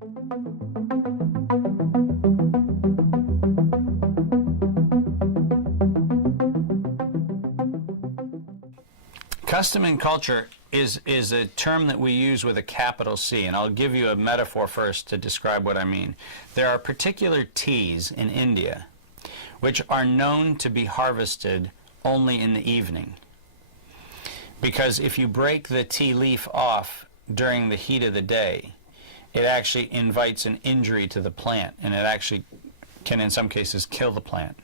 Custom and culture is a term that we use with a capital C, and I'll give you a metaphor first to describe what I mean. There are particular teas in India which are known to be harvested only in the evening, because if you break the tea leaf off during the heat of the day, it actually invites an injury to the plant, and it actually can in some cases kill the plant.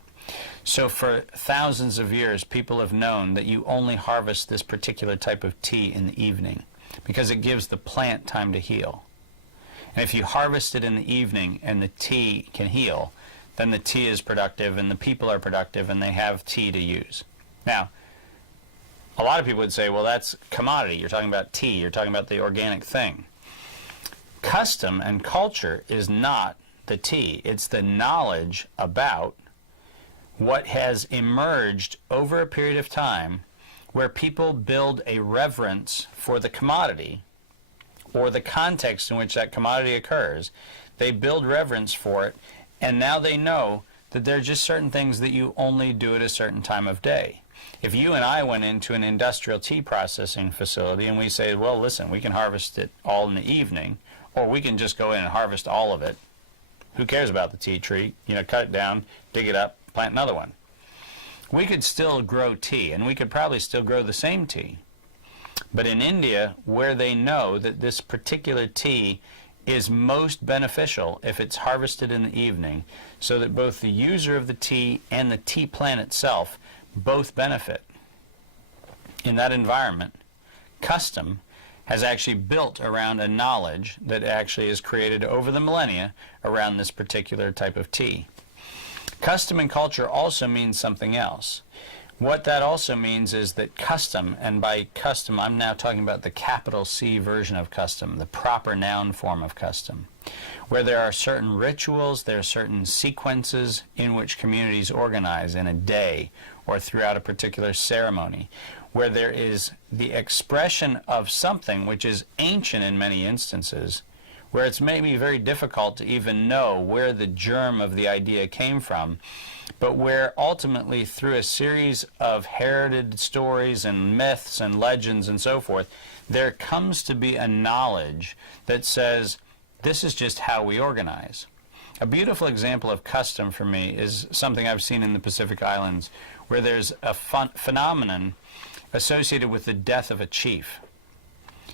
So for thousands of years, people have known that you only harvest this particular type of tea in the evening because it gives the plant time to heal. And if you harvest it in the evening and the tea can heal, then the tea is productive and the people are productive and they have tea to use. Now, a lot of people would say, well, that's commodity. You're talking about tea. You're talking about the organic thing. Custom and culture is not the tea. It's the knowledge about what has emerged over a period of time where people build a reverence for the commodity or the context in which that commodity occurs. They build reverence for it, and now they know that there are just certain things that you only do at a certain time of day. If you and I went into an industrial tea processing facility and we say, well, listen, we can harvest it all in the evening, or we can just go in and harvest all of it. Who cares about the tea tree? You know, cut it down, dig it up, plant another one. We could still grow tea, and we could probably still grow the same tea. But in India, where they know that this particular tea is most beneficial if it's harvested in the evening, so that both the user of the tea and the tea plant itself both benefit. In that environment, custom has actually built around a knowledge that actually is created over the millennia around this particular type of tea. Custom and culture also means something else. What that also means is that custom, and by custom I'm now talking about the capital C version of custom, the proper noun form of custom, where there are certain rituals, there are certain sequences in which communities organize in a day or throughout a particular ceremony, where there is the expression of something which is ancient in many instances, where it's maybe very difficult to even know where the germ of the idea came from, but where ultimately through a series of herited stories and myths and legends and so forth, there comes to be a knowledge that says, this is just how we organize. A beautiful example of custom for me is something I've seen in the Pacific Islands, where there's a phenomenon associated with the death of a chief.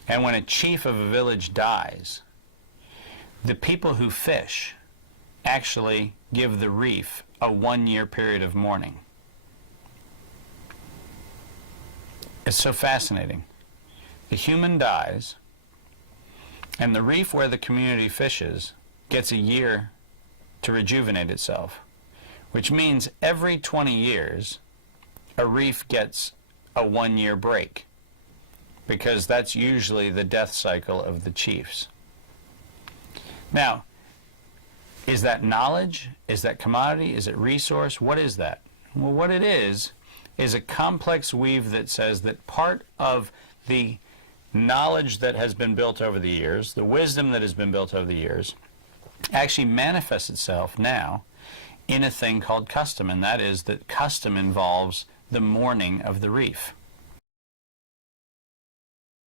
And when a chief of a village dies, the people who fish actually give the reef a 1-year period of mourning. It's so fascinating. The human dies, and the reef where the community fishes gets a year to rejuvenate itself, which means every 20 years a reef gets a 1-year break, because that's usually the death cycle of the chiefs. Now, is that knowledge? Is that commodity? Is it resource? What is that? Well, what it is a complex weave that says that part of the knowledge that has been built over the years, the wisdom that has been built over the years, actually manifests itself now in a thing called custom, and that is that custom involves the mourning of the reef.